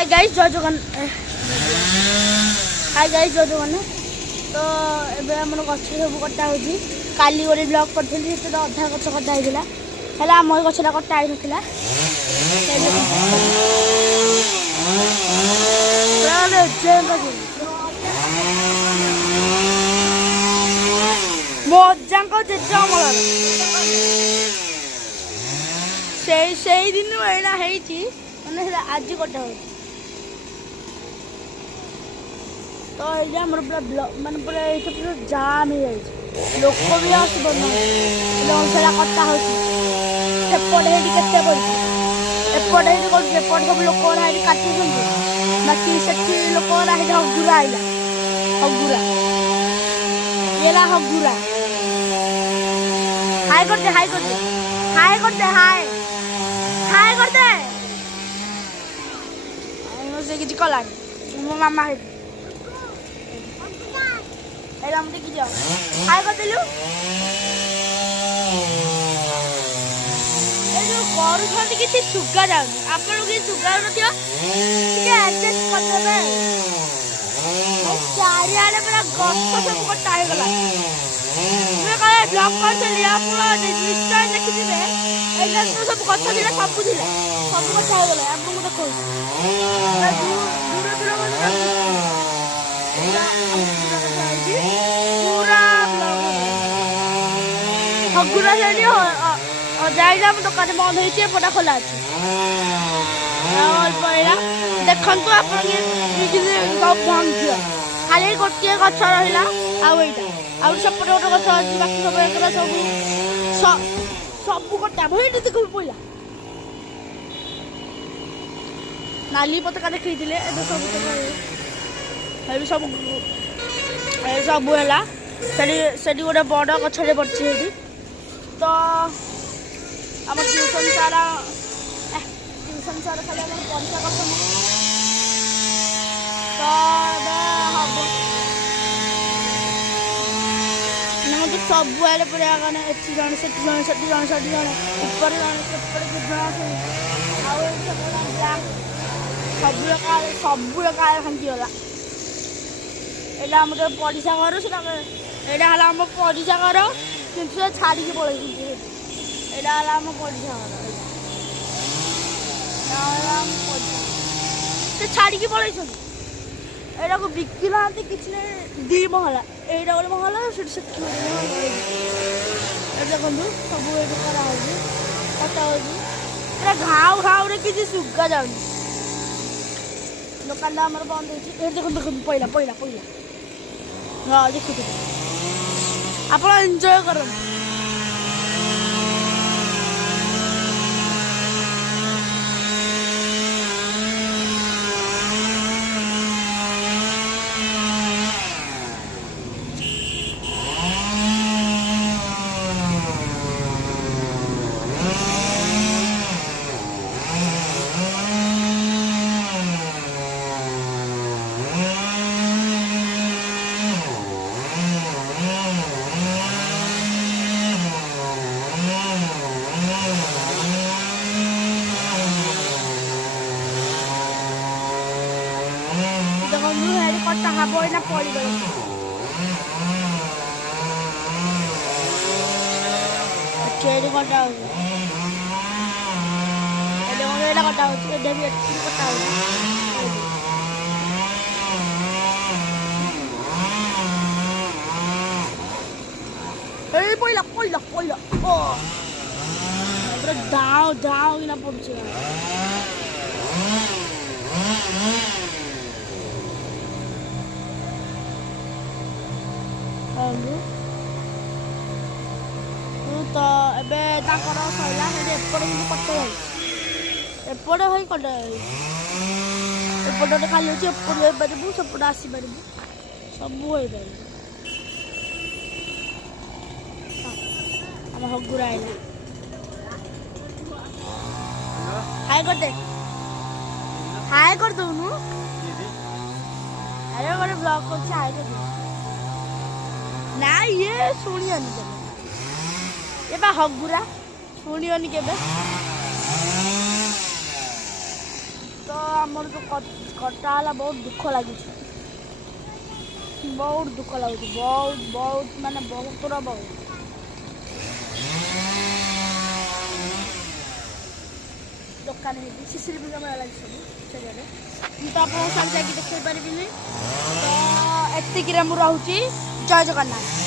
Hi guys जय Jagan hi guys जय जगन तो एबे हमर गछ सब कटा होजी काली गोरे ब्लॉग करथली से अधा गछ कटा होइला हला हमर गछला कटा आइ नथिला राले जेंगा मजांको जेजा हमर सेई दिन एना हेची माने आज कटा हो तो ये हमर पूरा माने पूरा ये पूरा जाम हो जाई लोक भी आसबो न लोक सेला कटा हो सेपटे हेडी केते पड़ी एपटे हेडी कोन सेपट सब लोक ओला हेडी काटी छन बाकी सेठी लोक ओला हेडी हगुरा आइला हगुरा येला हगुरा हाय करते हाय करते हाय करते हाय हाय करते से किसी कला मो मामा है एला हम देखि जाओ हाय कर देलु ए जो करू छथि किछि सुगा जाउ आपन के सुगा नथियो के एडजस्ट कर देबे चारि आले पूरा गछ सब कटा हे गला मैं कहे ब्लॉक कर चली आपन डिजिटल देखि दिबे एला सब गछ दिला सब कटा हे गला आपन को देखो हगुरा जानी जाइला दुकान बंद होइछे पटा खोला अछि पयला देखंतु आपन के सब भांग दियो खाली गोटिए गछ रहिला आ ओइटा आ सपट गोटे गछ अछि बाकी सब एकरा सब कटा भइट देखु पयला नाली पतका देखै दिले ए सब सब है से गोटे बड़ गछे पड़ी तो आम ट्यूशन सारा खाली परीक्षा कर सब आए पूरा एति जन से जन ऊपर सब खांगीगला एला हम परीक्षा घर से एटा हला हम परीक्षा घर किंतु से छाड़ी के पळै एटा हला हम परीक्षा घर से छाड़ी के पळै छ एटा को बिकिला आते किछ ने दी महला एटा बोले महला से एटा बंधु सब एटा करा हो कटा हो एटा घाव रे किछ सुगा जाउनी दुकान हमर बंद होची ए देखो पहिला हाँ देखो आप एंजॉय कर कटा हाँ ना पड़ी गई कटा कटा पहिला दाव कि पड़े तो एबे ताकर सैला एपटे कटे एपटे है कटे एपटे खाली अच्छे एपटे पारू सेपटे आसपार सब हो आम हगुरा आइला हाय कर दउनु अरे गोटे ब्लॉग कर हाय कर ना ये शुणियनि ये हगुरा शुणियनि के तो ଆମର ଯେଉଁ କଟା ହେଲା ବହୁତ ଦୁଃଖ ଲାଗୁଛି, ବହୁତ ଦୁଃଖ ଲାଗୁଛି, ବହୁତ ବହୁତ ମାନେ ବହୁତର ବହୁତ। ଦୋକାନ ହେଇଛି ସିସିରି କ୍ୟାମେରା ଲାଗି ସବୁ ଚାରିଆଡ଼େ, ମୁଁ ତ ଆପଣଙ୍କ ସାଙ୍ଗେ ଯାଇକି ଦେଖାଇ ପାରିବିନି। ତ ଏତିକିରେ ମୁଁ ରହୁଛି, ଜୟ ଜଗନ୍ନାଥ।